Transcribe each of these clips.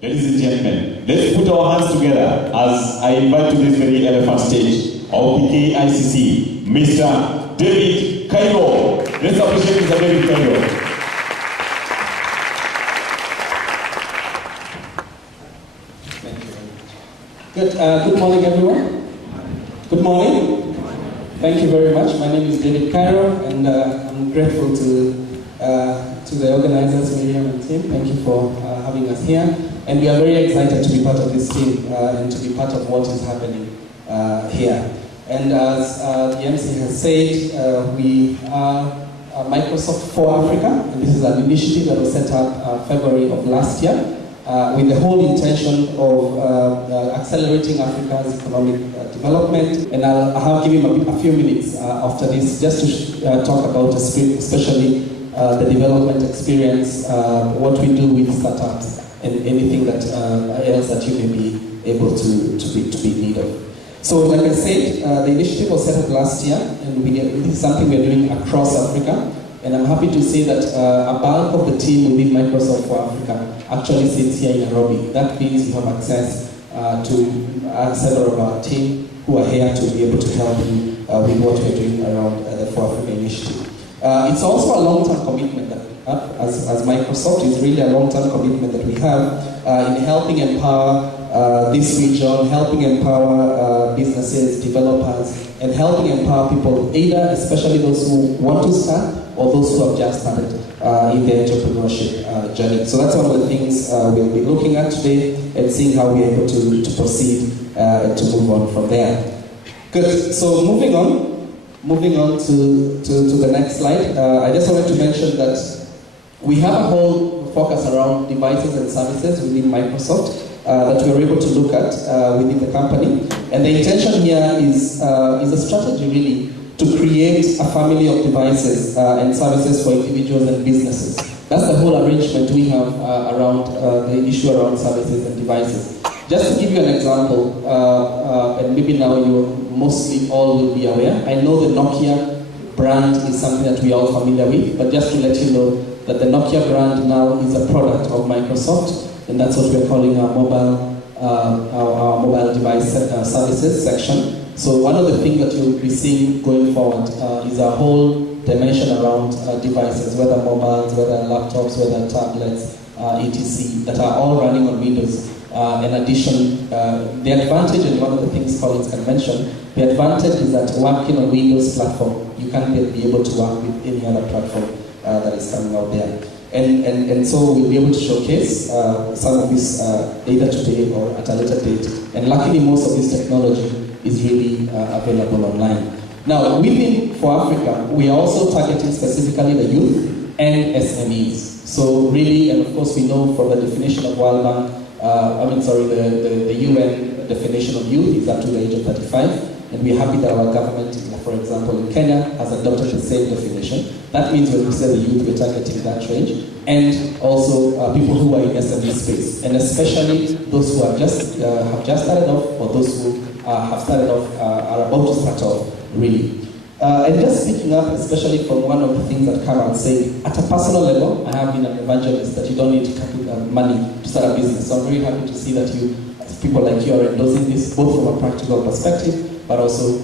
Ladies and gentlemen, let's put our hands together as I invite to this very elephant stage of the KICC, Mr. David Kairo. Let's appreciate Mr. David Kairo. Good morning, everyone. Good morning. Thank you very much. My name is David Kairo, and I'm grateful to the organizers, Miriam and Tim. Thank you for having us here. And we are very excited to be part of this team and to be part of what is happening here. And as the MC has said, we are Microsoft for Africa, and this is an initiative that was set up February of last year with the whole intention of accelerating Africa's economic development. And I'll give him a few minutes after this just to talk about especially the development experience, what we do with startups, and anything that else that you may be able to be in need of. So, like I said, the initiative was set up last year, and this is something we're doing across Africa. And I'm happy to say that a bulk of the team within Microsoft for Africa actually sits here in Nairobi. That means you have access to several of our team who are here to be able to help you with what we're doing around the For Africa initiative. It's also a long-term commitment that we have as Microsoft. It's really a long-term commitment that we have in helping empower this region, helping empower businesses, developers, and helping empower people, either especially those who want to start or those who have just started in their entrepreneurship journey. So that's one of the things we'll be looking at today and seeing how we're able to proceed and to move on from there. Good. So moving on to the next slide, I just wanted to mention that we have a whole focus around devices and services within Microsoft that we're able to look at within the company. And the intention here is a strategy really to create a family of devices and services for individuals and businesses. That's the whole arrangement we have around the issue around services and devices. Just to give you an example, and maybe now you mostly all will be aware, I know the Nokia brand is something that we are all familiar with, but just to let you know that the Nokia brand now is a product of Microsoft, and that's what we're calling our mobile device services section. So one of the things that you'll be seeing going forward is a whole dimension around devices, whether mobiles, whether laptops, whether tablets, etc., that are all running on Windows. In addition, the advantage, and one of the things Collins can mention, the advantage is that working on Windows platform, you can't be able to work with any other platform that is coming out there. And so we'll be able to showcase some of this either today or at a later date. And luckily, most of this technology is really available online. Now, within For Africa, we are also targeting specifically the youth and SMEs. So really, and of course we know from the definition of World Bank, the UN definition of youth is up to the age of 35. And we're happy that our government, for example, in Kenya, has adopted the same definition. That means when we say the youth, we're targeting that range. And also people who are in SME space. And especially those who have just started off, or those who have started off, are about to start off, really. And just speaking up, especially from one of the things that Kairo said, at a personal level, I have been an evangelist that you don't need money to start a business. So I'm very happy to see that people like you are endorsing this, both from a practical perspective, but also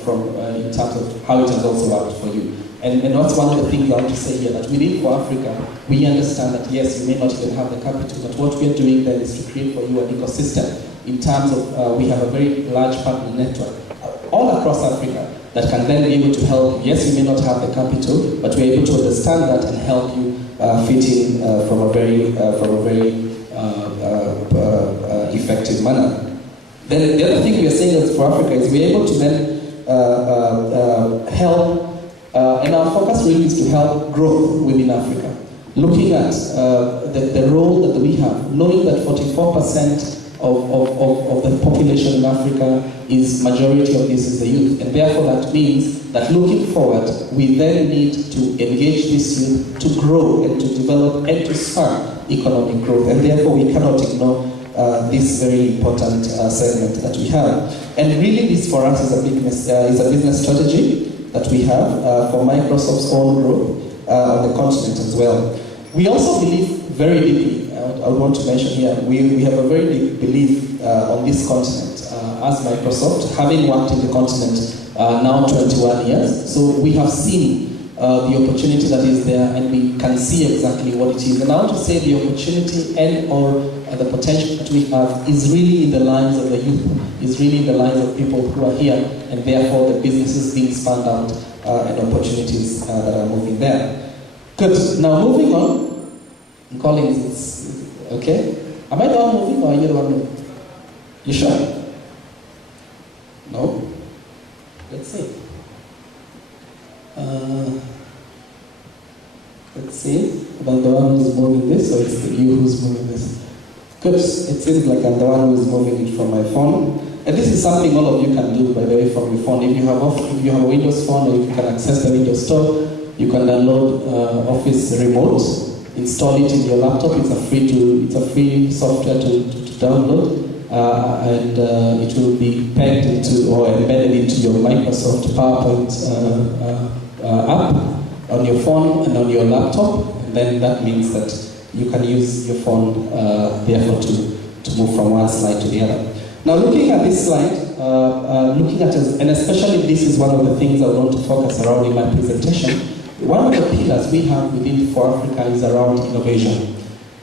from in terms of how it has also worked for you. And that's one of the things I want to say here, that within For Africa, we understand that yes, you may not even have the capital, but what we are doing then is to create for you an ecosystem in terms of, we have a very large partner network all across Africa that can then be able to help. Yes, you may not have the capital, but we're able to understand that and help you fit in from a very effective manner. Then the other thing we are saying as For Africa is we're able to then help, and our focus really is to help growth within Africa. Looking at the role that we have, knowing that 44% of the population in Africa is majority of this is the youth, and therefore that means that looking forward, we then need to engage this youth to grow and to develop and to start economic growth, and therefore we cannot ignore this very important segment that we have. And really this for us is a business strategy that we have for Microsoft's own growth on the continent as well. We also believe very deeply, I would want to mention here, we have a very big belief on this continent as Microsoft, having worked in the continent now 21 years. So we have seen the opportunity that is there, and we can see exactly what it is. And I want to say the opportunity and or the potential that we have is really in the lives of the youth, is really in the lives of people who are here, and therefore the businesses being spun out and opportunities that are moving there. Good. Now moving on. Collins, it's okay. Am I the one moving or are you the one moving? You sure? No? Let's see. Let's see about the one who's moving this, or it's you who's moving this. Good. It seems like I'm the one who's moving it from my phone. And this is something all of you can do, by the way, from your phone. If you have a Windows phone, or if you can access the Windows Store, you can download Office Remote, install it in your laptop. It's a free software to download. And it will be pegged into or embedded into your Microsoft PowerPoint app on your phone and on your laptop. And then that means that you can use your phone therefore to move from one slide to the other. Now looking at this slide, and especially this is one of the things I want to focus around in my presentation. One of the pillars we have within For Africa is around innovation.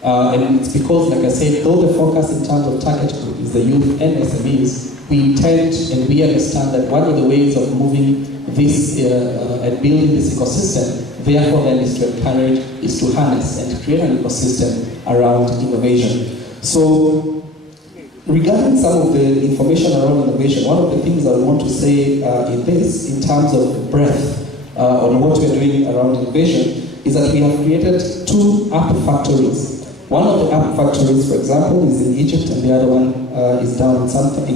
And it's because, like I said, though the focus in terms of target group is the youth and SMEs, we intend and we understand that one of the ways of moving this and building this ecosystem, therefore then is to encourage, is to harness and to create an ecosystem around innovation. So, regarding some of the information around innovation, one of the things I want to say in terms of breadth on what we're doing around innovation, is that we have created 2 app factories. One of the app factories, for example, is in Egypt, and the other one is down in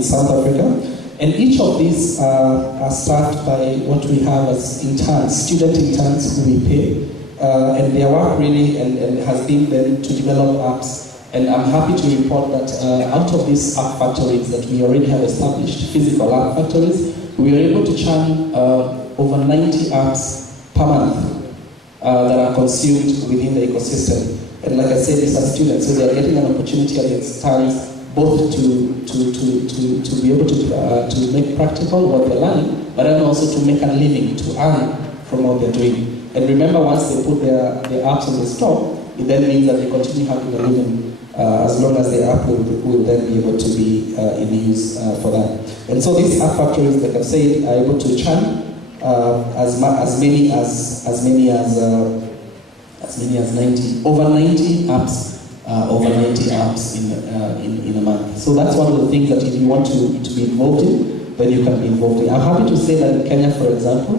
South Africa. And each of these are staffed by what we have as interns, student interns who we pay. And their work really and has been then to develop apps. And I'm happy to report that out of these app factories that we already have established, physical app factories, we are able to churn over 90 apps per month that are consumed within the ecosystem. And like I said, these are students, so they are getting an opportunity at its times both to be able to make practical what they're learning, but then also to make a living, to earn from what they're doing. And remember, once they put their apps on the store, it then means that they continue having a living as long as the app will then be able to be in use for that. And so these app factories, like I've said, are able to churn as many as 90, over 90 apps. Over 90 apps in a month. So that's one of the things that if you want to be involved in, then you can be involved in. I'm happy to say that in Kenya, for example,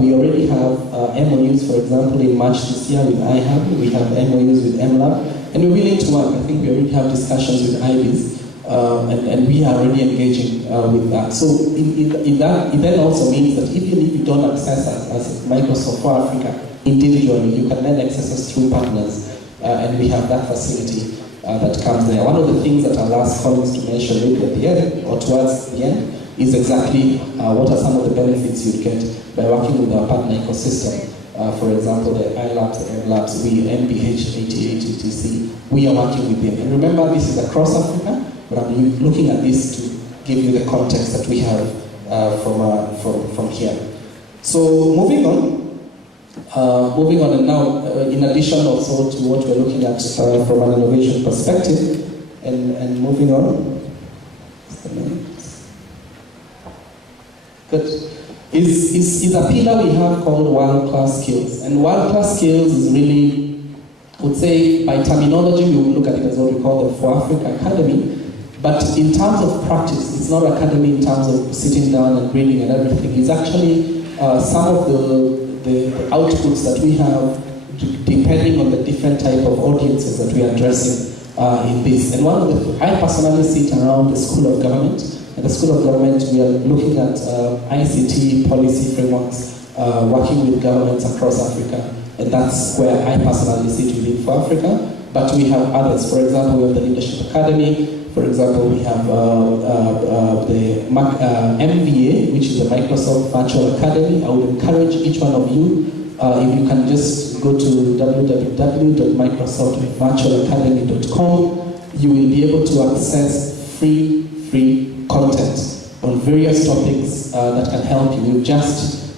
we already have MOUs, for example, in March this year with iHub, we have MOUs with MLab, and we're willing to work. I think we already have discussions with IBs, and we are already engaging with that. So it then also means that even if you don't access us as Microsoft for Africa individually, you can then access us through partners. And we have that facility that comes there. One of the things that I'll ask colleagues to mention maybe at the end or towards the end is exactly what are some of the benefits you'd get by working with our partner ecosystem. For example, the iLabs, the MLabs, MPH, 88, UTC, we are working with them. And remember, this is across Africa, but I'm looking at this to give you the context that we have from here. So moving on, and now, in addition also to what we're looking at from an innovation perspective, and moving on, good, is a pillar we have called world-class skills. And world-class skills is really, I would say, by terminology, we would look at it as what we call the For Africa Academy. But in terms of practice, it's not an academy in terms of sitting down and reading and everything. It's actually some of the outputs that we have depending on the different type of audiences that we are addressing in this. And one of I personally sit around the School of Government. At the School of Government, we are looking at ICT policy frameworks, working with governments across Africa. And that's where I personally sit within For Africa. But we have others. For example, we have the Leadership Academy. For example, we have the MVA, which is the Microsoft Virtual Academy. I would encourage each one of you, if you can just go to www.microsoftvirtualacademy.com. You will be able to access free content on various topics that can help you. We've just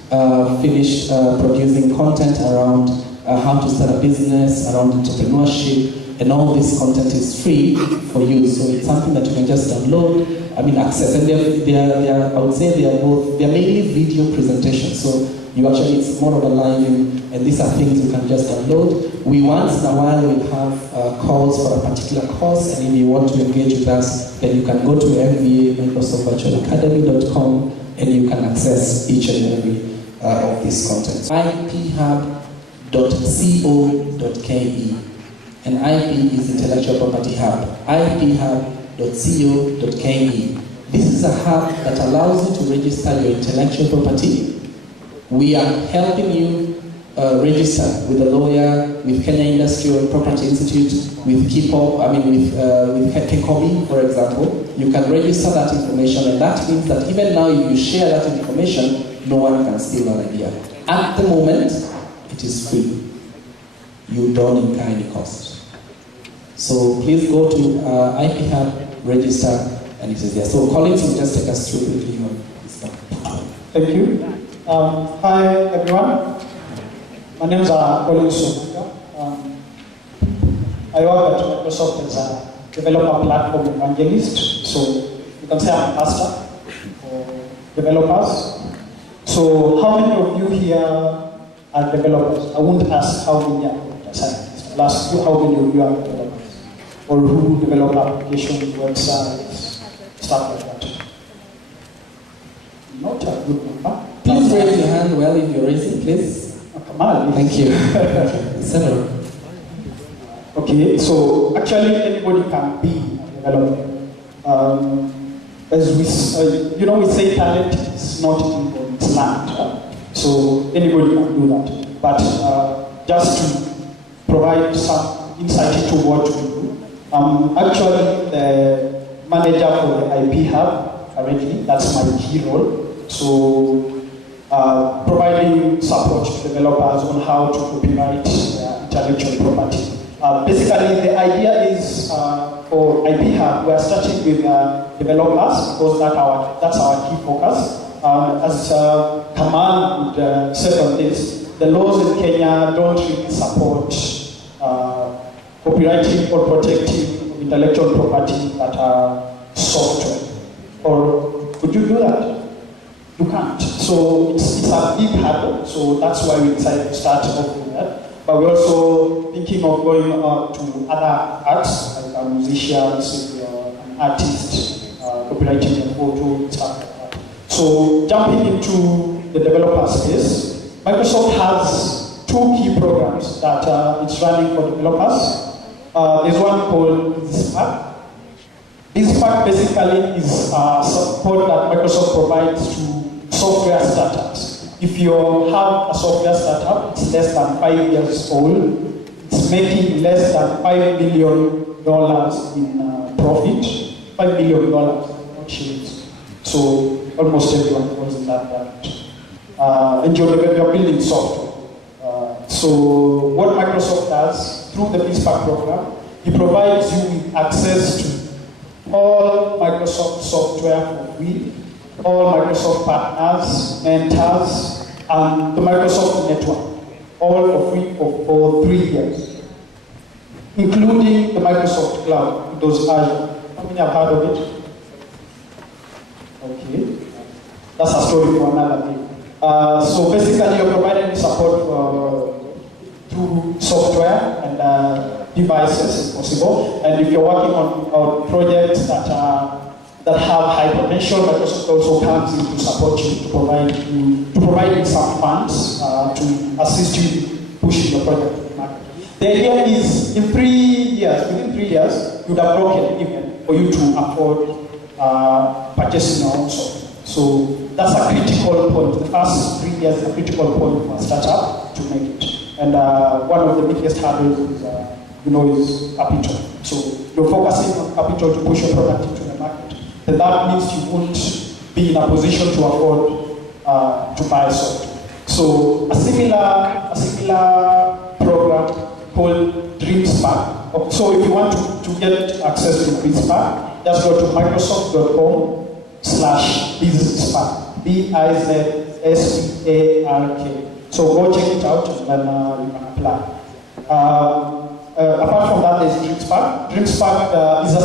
finished producing content around how to start a business, around entrepreneurship, and all this content is free for you. So it's something that you can just download, access. And I would say they're mainly video presentations. So it's more of a live, and these are things you can just download. We once in a while will have calls for a particular course, and if you want to engage with us, then you can go to MicrosoftVirtualAcademy.com and you can access each and every of this content. iphub.co.ke, and IP is Intellectual Property Hub. iphub.co.ke. This is a hub that allows you to register your intellectual property. We are helping you register with a lawyer, with Kenya Industrial Property Institute, with KICC, for example. You can register that information, and that means that even now if you share that information, no one can steal that idea. At the moment, it is free. You don't incur any cost. So please go to IP Hub, register, and it is there. So Collins will just take us through quickly on this stuff. Thank you. Hi everyone. My name is Collins. I work at Microsoft as a developer platform evangelist. So you can say I'm a pastor for developers. So how many of you here are developers? I won't ask how many are scientists. I'll ask you how many of you are developers, or who develop applications, websites, stuff like that. Not a good number. Please raise your hand well if you're raising, please. Thank you. Several. Okay, so actually anybody can be a developer. As we say talent is not inborn, it's learned. So anybody can do that. But just to provide some insight into what we do, I'm actually the manager for the IP Hub currently. That's my key role. So providing support to developers on how to copyright their intellectual property. Basically, the idea is for IP Hub, we are starting with developers because that's our key focus. As Kamal would say on this, the laws in Kenya don't really support copyrighting or protecting intellectual property that are software. Or could you do that? You can't. So it's a big hurdle, so that's why we decided to start off with that. But we're also thinking of going to other arts, like musicians, if you're an artist, copyrighting a photo, stuff like that. So jumping into the developer space, Microsoft has two key programs that it's running for developers. There's one called BizPack. BizPack basically is support that Microsoft provides to software startups. If you have a software startup, it's less than 5 years old, it's making less than $5 million in profit. $5 million, not shillings. So almost everyone falls in that bracket. And you're building software. So what Microsoft does through the BizPack program, it provides you with access to all Microsoft software for free, all Microsoft partners, mentors, and the Microsoft network, all for free for 3 years, including the Microsoft Cloud, those Azure. How many have heard of it? Okay, that's a story for another day. So basically, you're providing support through software and devices, if possible. And if you're working on projects that have high potential, Microsoft also comes in to support you, to provide you some funds to assist you in pushing the project to the market. The idea is within 3 years, you would have broken even for you to afford purchasing your own software. So that's a critical point. The first 3 years is a critical point for a startup to make it. And one of the biggest hurdles is, is capital. So you're focusing on capital to push your product into the market. Then that means you won't be in a position to afford to buy software. So a similar program called DreamSpark. So if you want to get access to DreamSpark, just go to microsoft.com/BizSpark. BIZSPARK. So go check it out and then you can apply. Apart from that, there's DreamSpark. DreamSpark is a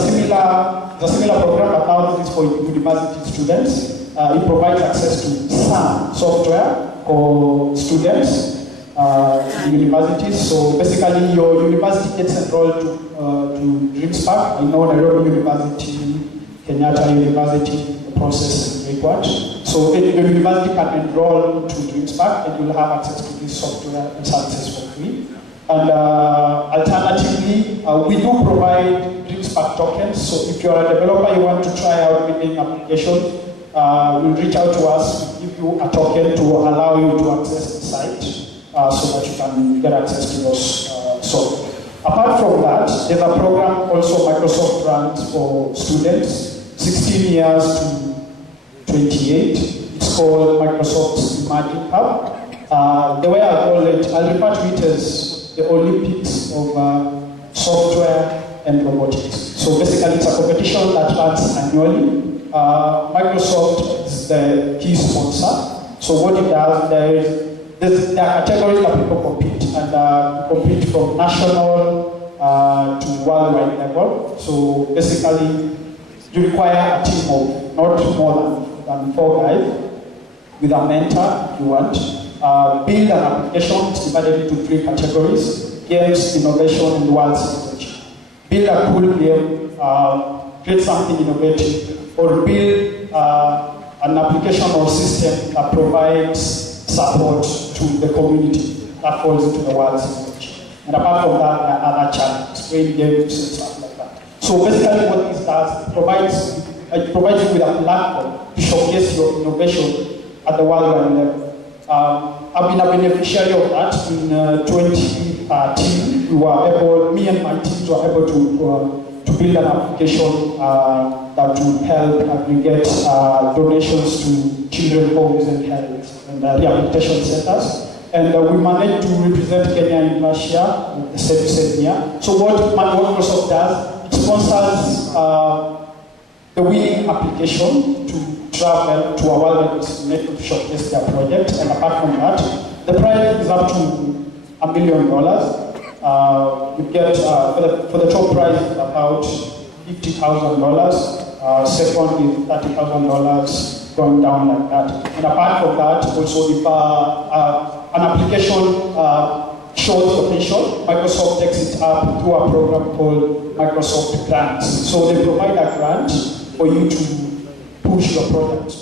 similar program, but now this is for university students. It provides access to some software for students in universities. So basically, your university gets enrolled to DreamSpark. I know Nairobi University, Kenyatta University, the process is required. So the university can enroll to DreamSpark and you'll have access to this software and services for free. And alternatively, we do provide DreamSpark tokens. So if you're a developer, you want to try out building application, you'll reach out to us, we'll give you a token to allow you to access the site so that you can get access to those software. Apart from that, there's a program also Microsoft runs for students, 16 years to 28. It's called Microsoft's Imagine Hub. The way I call it, I'll refer to it as the Olympics of software and robotics. So basically, it's a competition that runs annually. Microsoft is the key sponsor. So what it does, there are categories that people compete, and compete from national to worldwide level. So basically, you require a team of not more than 4 guys with a mentor if you want. Build an application, it's divided into 3 categories: games, innovation, and world citizenship. Build a cool game, create something innovative, or build an application or system that provides support to the community that falls into the world citizenship. And apart from that, there are other challenges, brain games and stuff like that. So basically what this does, it provides you with a platform to showcase your innovation at the worldwide level. I've been a beneficiary of that. In 2013, me and my teams were able to build an application that will help aggregate donations to children's homes and health and rehabilitation centers. And we managed to represent Kenya in Russia the same year. So what Microsoft does, it sponsors the winning application to travel to a world destination to showcase their project. And apart from that, the prize is up to $1 million. You get, for the top prize, about $50,000. Second is $30,000, going down like that. And apart from that, also if an application shows potential, Microsoft takes it up through a program called Microsoft Grants. So they provide a grant for you to push your product.